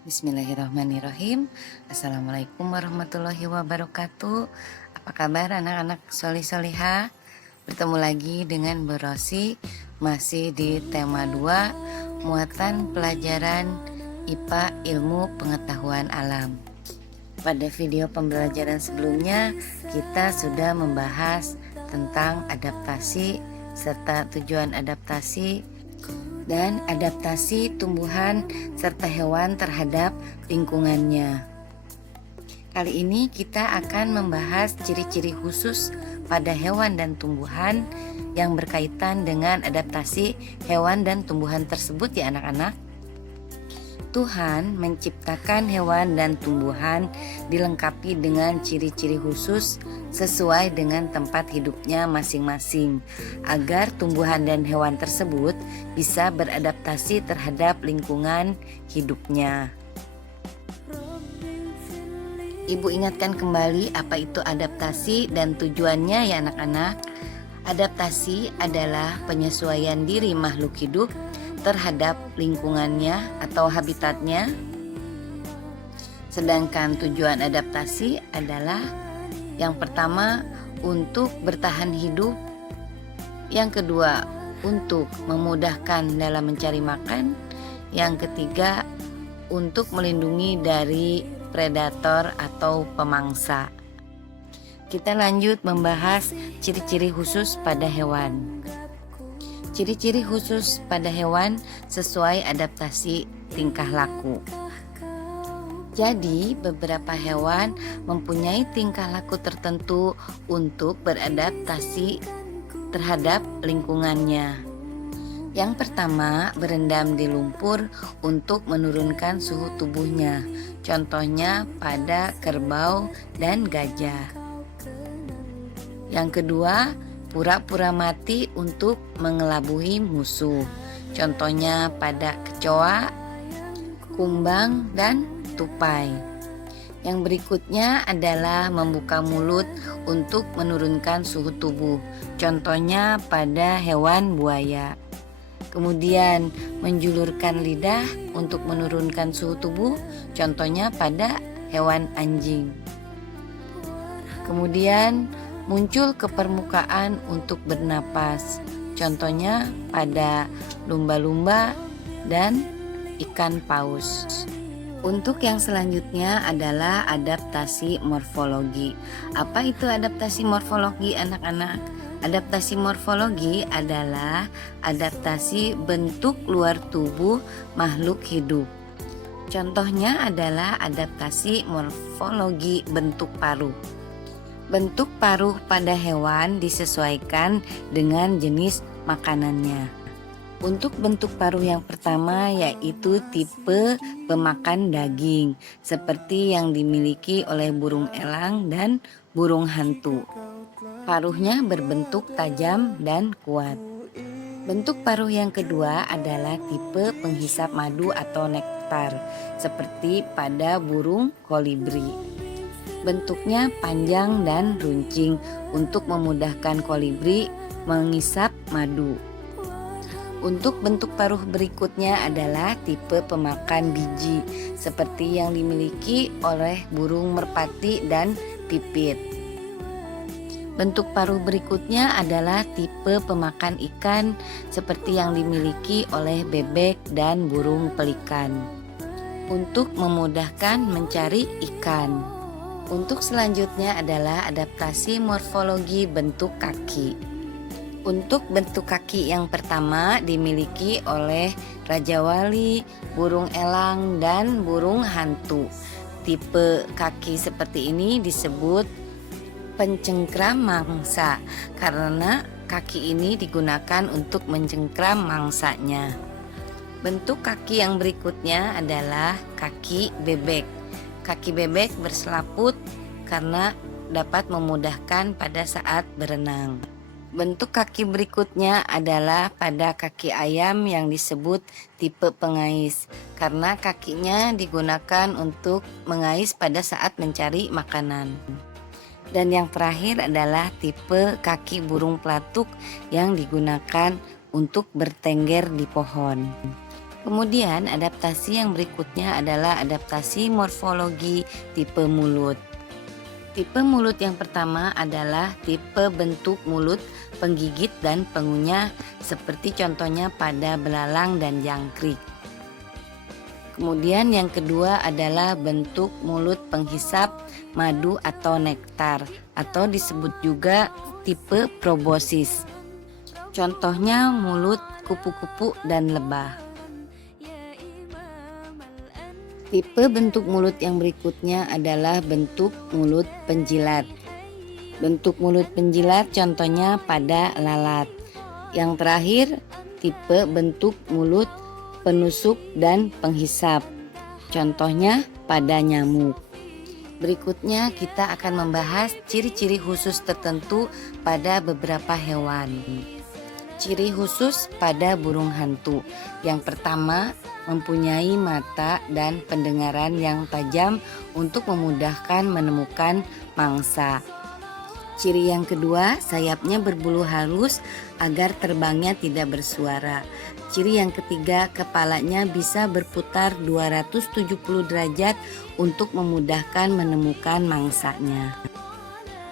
Bismillahirrahmanirrahim. Assalamualaikum warahmatullahi wabarakatuh. Apa kabar anak-anak solih-solihah? Bertemu lagi dengan Bu Rosi, masih di tema 2, muatan pelajaran IPA Ilmu Pengetahuan Alam. Pada video pembelajaran sebelumnya kita sudah membahas tentang adaptasi serta tujuan adaptasi dan adaptasi tumbuhan serta hewan terhadap lingkungannya. Kali ini kita akan membahas ciri-ciri khusus pada hewan dan tumbuhan yang berkaitan dengan adaptasi hewan dan tumbuhan tersebut ya anak-anak. Tuhan menciptakan hewan dan tumbuhan dilengkapi dengan ciri-ciri khusus sesuai dengan tempat hidupnya masing-masing, agar tumbuhan dan hewan tersebut bisa beradaptasi terhadap lingkungan hidupnya. Ibu ingatkan kembali apa itu adaptasi dan tujuannya ya anak-anak. Adaptasi adalah penyesuaian diri makhluk hidup terhadap lingkungannya atau habitatnya. Sedangkan tujuan adaptasi adalah yang pertama untuk bertahan hidup, yang kedua untuk memudahkan dalam mencari makan, yang ketiga untuk melindungi dari predator atau pemangsa. Kita lanjut membahas ciri-ciri khusus pada hewan. Ciri-ciri khusus pada hewan sesuai adaptasi tingkah laku. Jadi, beberapa hewan mempunyai tingkah laku tertentu untuk beradaptasi terhadap lingkungannya. Yang pertama, berendam di lumpur untuk menurunkan suhu tubuhnya. Contohnya pada kerbau dan gajah. Yang kedua, pura-pura mati untuk mengelabuhi musuh. Contohnya pada kecoa, kumbang, dan tupai. Yang berikutnya adalah membuka mulut untuk menurunkan suhu tubuh. Contohnya pada hewan buaya. Kemudian menjulurkan lidah untuk menurunkan suhu tubuh. Contohnya pada hewan anjing. Kemudian muncul ke permukaan untuk bernapas. Contohnya pada lumba-lumba dan ikan paus. Untuk yang selanjutnya adalah adaptasi morfologi. Apa itu adaptasi morfologi anak-anak? Adaptasi morfologi adalah adaptasi bentuk luar tubuh makhluk hidup. Contohnya adalah adaptasi morfologi bentuk paruh. Bentuk paruh pada hewan disesuaikan dengan jenis makanannya. Untuk bentuk paruh yang pertama yaitu tipe pemakan daging, seperti yang dimiliki oleh burung elang dan burung hantu. Paruhnya berbentuk tajam dan kuat. Bentuk paruh yang kedua adalah tipe penghisap madu atau nektar, seperti pada burung kolibri. Bentuknya panjang dan runcing untuk memudahkan kolibri mengisap madu. Untuk bentuk paruh berikutnya adalah tipe pemakan biji, seperti yang dimiliki oleh burung merpati dan pipit. Bentuk paruh berikutnya adalah tipe pemakan ikan, seperti yang dimiliki oleh bebek dan burung pelikan, untuk memudahkan mencari ikan. Untuk selanjutnya adalah adaptasi morfologi bentuk kaki. Untuk bentuk kaki yang pertama dimiliki oleh raja wali, burung elang, dan burung hantu. Tipe kaki seperti ini disebut pencengkram mangsa karena kaki ini digunakan untuk mencengkram mangsanya. Bentuk kaki yang berikutnya adalah kaki bebek. Kaki bebek berselaput karena dapat memudahkan pada saat berenang. Bentuk kaki berikutnya adalah pada kaki ayam yang disebut tipe pengais, karena kakinya digunakan untuk mengais pada saat mencari makanan. Dan yang terakhir adalah tipe kaki burung pelatuk yang digunakan untuk bertengger di pohon. Kemudian adaptasi yang berikutnya adalah adaptasi morfologi tipe mulut. Tipe mulut yang pertama adalah tipe bentuk mulut penggigit dan pengunyah seperti contohnya pada belalang dan jangkrik. Kemudian yang kedua adalah bentuk mulut penghisap madu atau nektar atau disebut juga tipe proboscis. Contohnya mulut kupu-kupu dan lebah. Tipe bentuk mulut yang berikutnya adalah bentuk mulut penjilat. Bentuk mulut penjilat contohnya pada lalat. Yang terakhir, tipe bentuk mulut penusuk dan penghisap. Contohnya pada nyamuk. Berikutnya kita akan membahas ciri-ciri khusus tertentu pada beberapa hewan. Ciri khusus pada burung hantu. Yang pertama, mempunyai mata dan pendengaran yang tajam untuk memudahkan menemukan mangsa. Ciri yang kedua, sayapnya berbulu halus agar terbangnya tidak bersuara. Ciri yang ketiga, kepalanya bisa berputar 270 derajat untuk memudahkan menemukan mangsanya.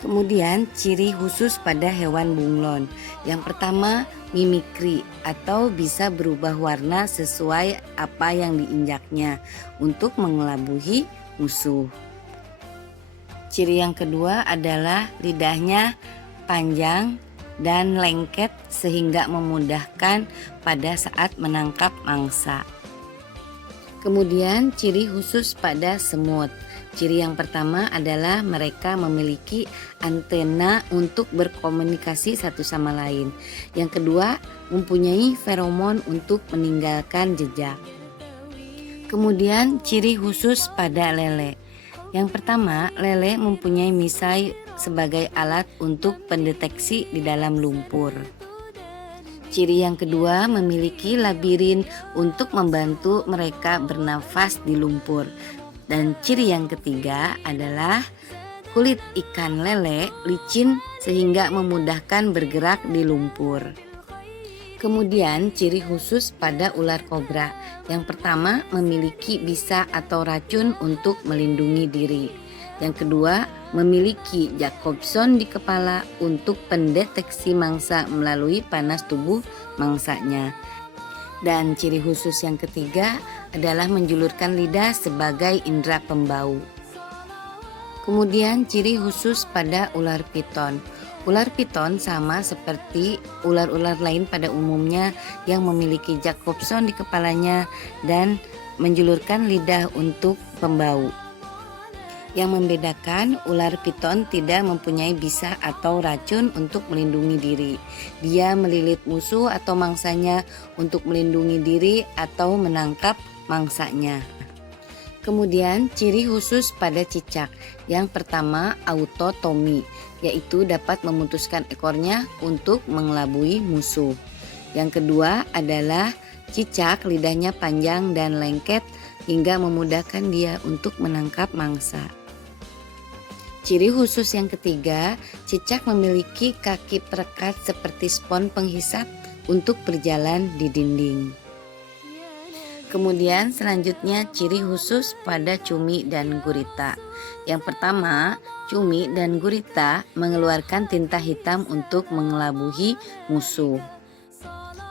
Kemudian ciri khusus pada hewan bunglon. Yang pertama, mimikri atau bisa berubah warna sesuai apa yang diinjaknya untuk mengelabuhi musuh. Ciri yang kedua adalah lidahnya panjang dan lengket sehingga memudahkan pada saat menangkap mangsa. Kemudian ciri khusus pada semut. Ciri yang pertama adalah mereka memiliki antena untuk berkomunikasi satu sama lain. Yang kedua, mempunyai feromon untuk meninggalkan jejak. Kemudian ciri khusus pada lele. Yang pertama, lele mempunyai misai sebagai alat untuk pendeteksi di dalam lumpur. Ciri yang kedua, memiliki labirin untuk membantu mereka bernafas di lumpur. Dan ciri yang ketiga adalah kulit ikan lele licin sehingga memudahkan bergerak di lumpur. Kemudian ciri khusus pada ular kobra. Yang pertama, memiliki bisa atau racun untuk melindungi diri. Yang kedua, memiliki Jacobson di kepala untuk pendeteksi mangsa melalui panas tubuh mangsanya. Dan ciri khusus yang ketiga adalah menjulurkan lidah sebagai indera pembau. Kemudian ciri khusus pada ular piton. Ular piton sama seperti ular-ular lain pada umumnya yang memiliki Jacobson di kepalanya dan menjulurkan lidah untuk pembau. Yang membedakan, ular piton tidak mempunyai bisa atau racun untuk melindungi diri. Dia melilit musuh atau mangsanya untuk melindungi diri atau menangkap mangsanya. Kemudian ciri khusus pada cicak. Yang pertama, autotomi, yaitu dapat memutuskan ekornya untuk mengelabui musuh. Yang kedua adalah cicak lidahnya panjang dan lengket hingga memudahkan dia untuk menangkap mangsa. Ciri khusus yang ketiga, cicak memiliki kaki perekat seperti spons penghisap untuk berjalan di dinding. Kemudian selanjutnya ciri khusus pada cumi dan gurita. Yang pertama, cumi dan gurita mengeluarkan tinta hitam untuk mengelabuhi musuh.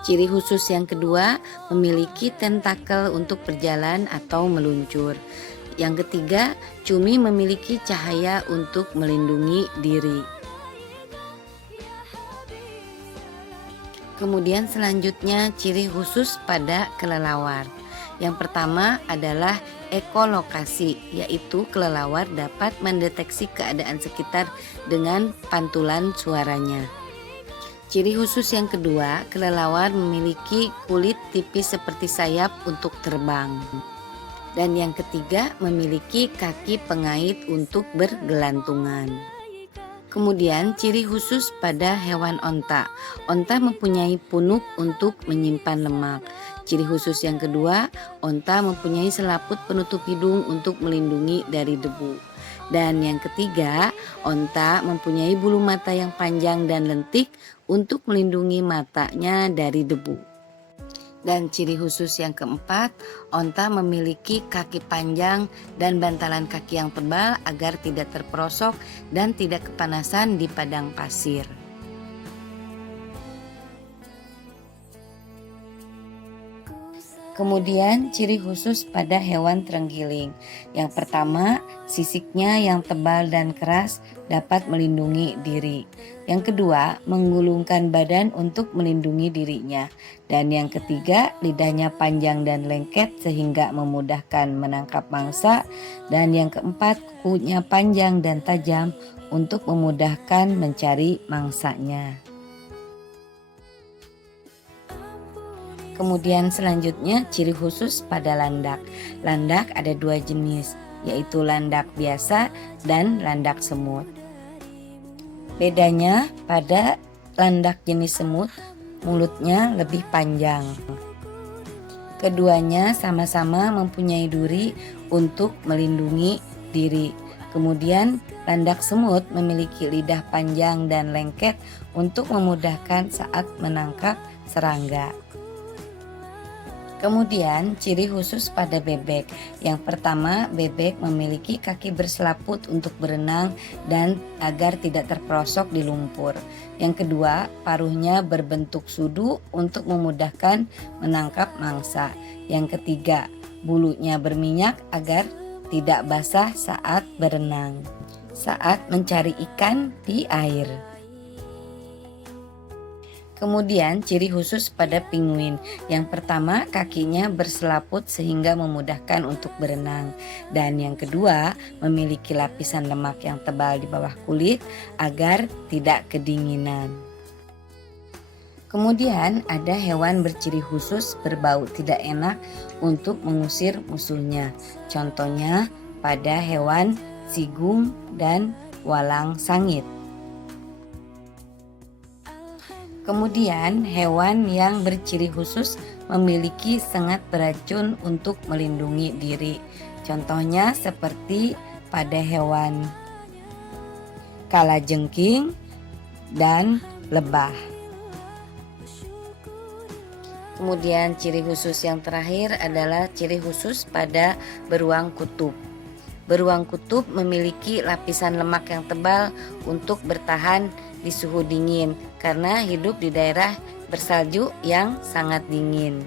Ciri khusus yang kedua, memiliki tentakel untuk berjalan atau meluncur. Yang ketiga, cumi memiliki cahaya untuk melindungi diri. Kemudian selanjutnya ciri khusus pada kelelawar. Yang pertama adalah ekolokasi, yaitu kelelawar dapat mendeteksi keadaan sekitar dengan pantulan suaranya. Ciri khusus yang kedua, kelelawar memiliki kulit tipis seperti sayap untuk terbang. Dan yang ketiga, memiliki kaki pengait untuk bergelantungan. Kemudian ciri khusus pada hewan onta. Onta mempunyai punuk untuk menyimpan lemak. Ciri khusus yang kedua, onta mempunyai selaput penutup hidung untuk melindungi dari debu. Dan yang ketiga, onta mempunyai bulu mata yang panjang dan lentik untuk melindungi matanya dari debu. Dan ciri khusus yang keempat, onta memiliki kaki panjang dan bantalan kaki yang tebal agar tidak terperosok dan tidak kepanasan di padang pasir. Kemudian ciri khusus pada hewan terenggiling. Yang pertama, sisiknya yang tebal dan keras dapat melindungi diri. Yang kedua, menggulungkan badan untuk melindungi dirinya. Dan yang ketiga, lidahnya panjang dan lengket sehingga memudahkan menangkap mangsa. Dan yang keempat, kukunya panjang dan tajam untuk memudahkan mencari mangsanya. Kemudian selanjutnya ciri khusus pada landak. Landak ada dua jenis, yaitu landak biasa dan landak semut. Bedanya pada landak jenis semut, mulutnya lebih panjang. Keduanya sama-sama mempunyai duri untuk melindungi diri. Kemudian landak semut memiliki lidah panjang dan lengket untuk memudahkan saat menangkap serangga. Kemudian ciri khusus pada bebek. Yang pertama, bebek memiliki kaki berselaput untuk berenang dan agar tidak terperosok di lumpur. Yang kedua, paruhnya berbentuk sudu untuk memudahkan menangkap mangsa. Yang ketiga, bulunya berminyak agar tidak basah saat berenang, saat mencari ikan di air. Kemudian ciri khusus pada penguin. Yang pertama, kakinya berselaput sehingga memudahkan untuk berenang. Dan yang kedua, memiliki lapisan lemak yang tebal di bawah kulit agar tidak kedinginan. Kemudian ada hewan berciri khusus berbau tidak enak untuk mengusir musuhnya. Contohnya pada hewan sigung dan walang sangit. Kemudian hewan yang berciri khusus memiliki sengat beracun untuk melindungi diri. Contohnya seperti pada hewan kalajengking dan lebah. Kemudian ciri khusus yang terakhir adalah ciri khusus pada beruang kutub. Beruang kutub memiliki lapisan lemak yang tebal untuk bertahan di suhu dingin karena hidup di daerah bersalju yang sangat dingin.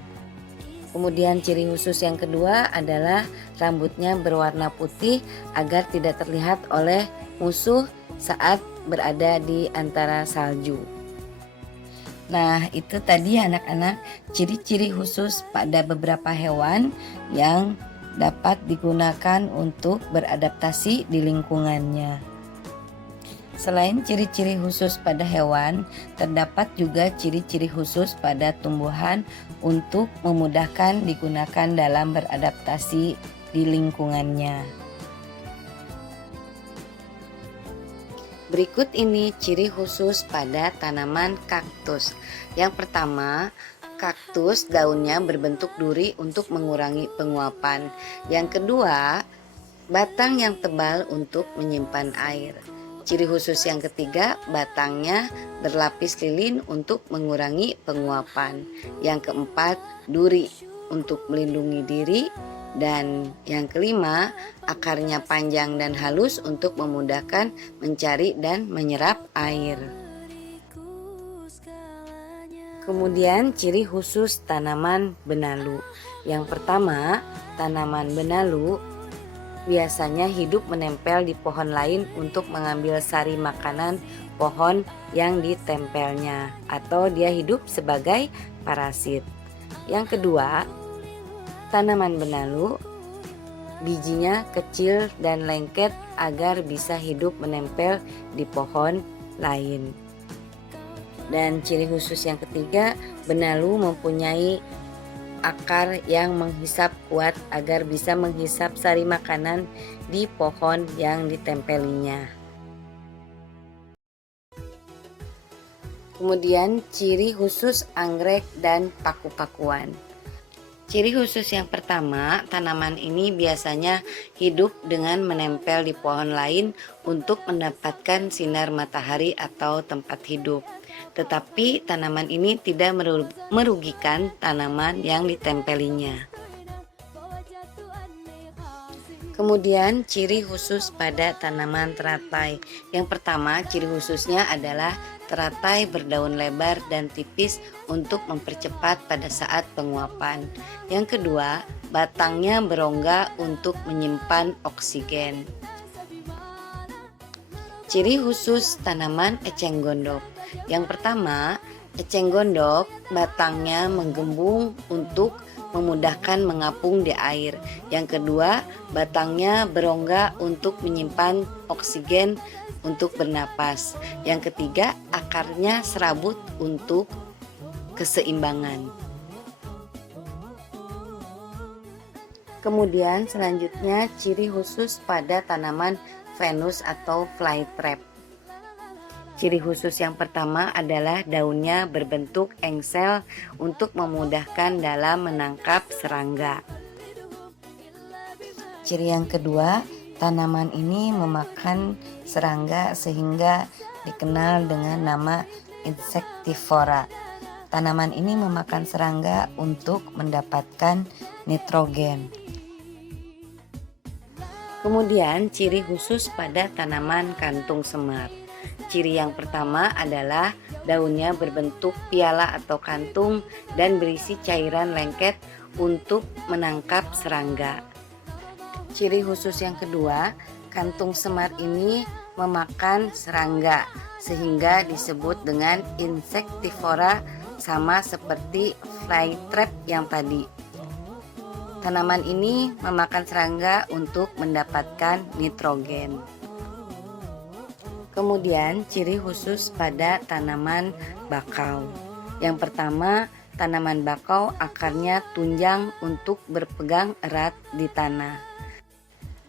Kemudian ciri khusus yang kedua adalah rambutnya berwarna putih agar tidak terlihat oleh musuh saat berada di antara salju. Nah, itu tadi anak-anak ciri-ciri khusus pada beberapa hewan yang dapat digunakan untuk beradaptasi di lingkungannya. Selain ciri-ciri khusus pada hewan, terdapat juga ciri-ciri khusus pada tumbuhan untuk memudahkan digunakan dalam beradaptasi di lingkungannya. Berikut ini ciri khusus pada tanaman kaktus. Yang pertama, kaktus daunnya berbentuk duri untuk mengurangi penguapan. Yang kedua, batang yang tebal untuk menyimpan air. Ciri khusus yang ketiga, batangnya berlapis lilin untuk mengurangi penguapan. Yang keempat, duri untuk melindungi diri. Dan yang kelima, akarnya panjang dan halus untuk memudahkan mencari dan menyerap air. Kemudian ciri khusus tanaman benalu. Yang pertama, tanaman benalu biasanya hidup menempel di pohon lain untuk mengambil sari makanan pohon yang ditempelnya, atau dia hidup sebagai parasit. Yang kedua, tanaman benalu bijinya kecil dan lengket agar bisa hidup menempel di pohon lain. Dan ciri khusus yang ketiga, benalu mempunyai akar yang menghisap kuat agar bisa menghisap sari makanan di pohon yang ditempelinya. Kemudian ciri khusus anggrek dan paku-pakuan. Ciri khusus yang pertama, tanaman ini biasanya hidup dengan menempel di pohon lain untuk mendapatkan sinar matahari atau tempat hidup. tetapi tanaman ini tidak merugikan tanaman yang ditempelinya. Kemudian ciri khusus pada tanaman teratai. Yang pertama, ciri khususnya adalah teratai berdaun lebar dan tipis untuk mempercepat pada saat penguapan. Yang kedua, batangnya berongga untuk menyimpan oksigen. Ciri khusus tanaman eceng gondok. Yang pertama, eceng gondok batangnya menggembung untuk memudahkan mengapung di air. Yang kedua, batangnya berongga untuk menyimpan oksigen untuk bernapas. Yang ketiga, akarnya serabut untuk keseimbangan. Kemudian selanjutnya ciri khusus pada tanaman Venus atau flytrap. Ciri khusus yang pertama adalah daunnya berbentuk engsel untuk memudahkan dalam menangkap serangga. Ciri yang kedua, tanaman ini memakan serangga sehingga dikenal dengan nama insektivora. Tanaman ini memakan serangga untuk mendapatkan nitrogen. Kemudian ciri khusus pada tanaman kantung semar. Ciri yang pertama adalah daunnya berbentuk piala atau kantung dan berisi cairan lengket untuk menangkap serangga. Ciri khusus yang kedua, kantung semar ini memakan serangga sehingga disebut dengan insektivora, sama seperti flytrap yang tadi. Tanaman ini memakan serangga untuk mendapatkan nitrogen. Kemudian ciri khusus pada tanaman bakau. Yang pertama, tanaman bakau akarnya tunjang untuk berpegang erat di tanah.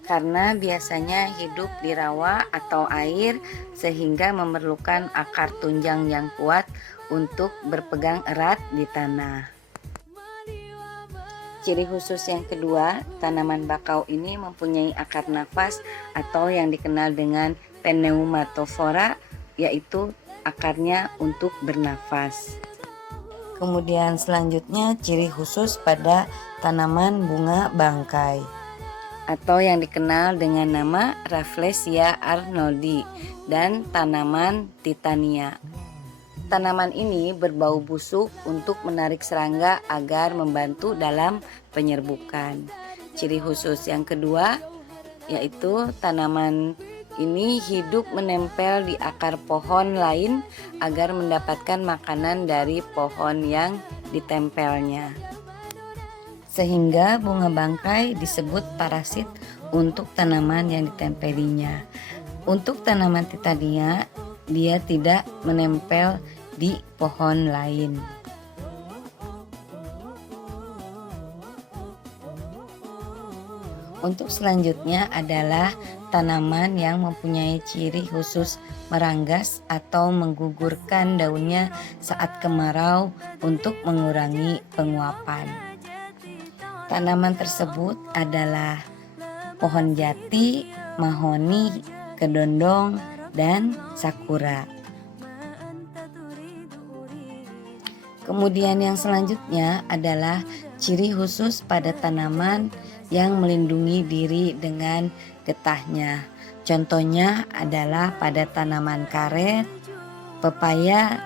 Karena biasanya hidup di rawa atau air sehingga memerlukan akar tunjang yang kuat untuk berpegang erat di tanah. Ciri khusus yang kedua, tanaman bakau ini mempunyai akar nafas atau yang dikenal dengan pneumatofora, yaitu akarnya untuk bernafas. Kemudian selanjutnya ciri khusus pada tanaman bunga bangkai atau yang dikenal dengan nama Rafflesia arnoldi dan tanaman titania. Tanaman ini berbau busuk untuk menarik serangga agar membantu dalam penyerbukan. Ciri khusus yang kedua yaitu tanaman ini hidup menempel di akar pohon lain agar mendapatkan makanan dari pohon yang ditempelnya. Sehingga bunga bangkai disebut parasit untuk tanaman yang ditempelinya. Untuk tanaman titania, dia tidak menempel di pohon lain. Untuk selanjutnya adalah tanaman yang mempunyai ciri khusus meranggas atau menggugurkan daunnya saat kemarau untuk mengurangi penguapan. Tanaman tersebut adalah pohon jati, mahoni, kedondong, dan sakura. Kemudian yang selanjutnya adalah ciri khusus pada tanaman yang melindungi diri dengan getahnya. Contohnya adalah pada tanaman karet, pepaya,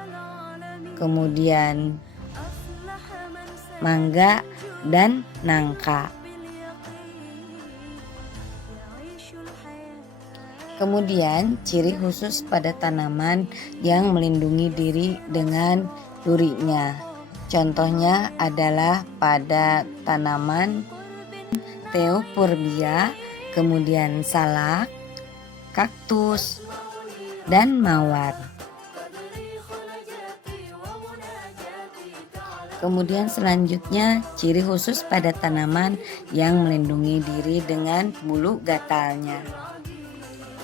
kemudian mangga, dan nangka. Kemudian ciri khusus pada tanaman yang melindungi diri dengan durinya. Contohnya adalah pada tanaman Theoporbia, kemudian salak, kaktus, dan mawar. Kemudian selanjutnya ciri khusus pada tanaman yang melindungi diri dengan bulu gatalnya.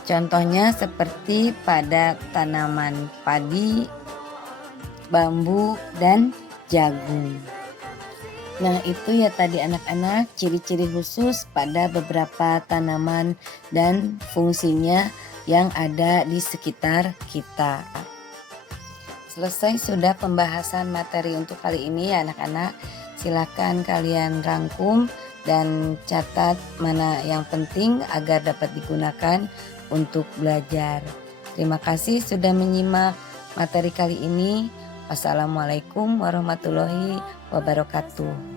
Contohnya seperti pada tanaman padi, bambu, dan jagung. Nah itu ya tadi anak-anak ciri-ciri khusus pada beberapa tanaman dan fungsinya yang ada di sekitar kita. Selesai sudah pembahasan materi untuk kali ini ya anak-anak. Silakan kalian rangkum dan catat mana yang penting agar dapat digunakan untuk belajar. Terima kasih sudah menyimak materi kali ini. Wassalamualaikum warahmatullahi wabarakatuh.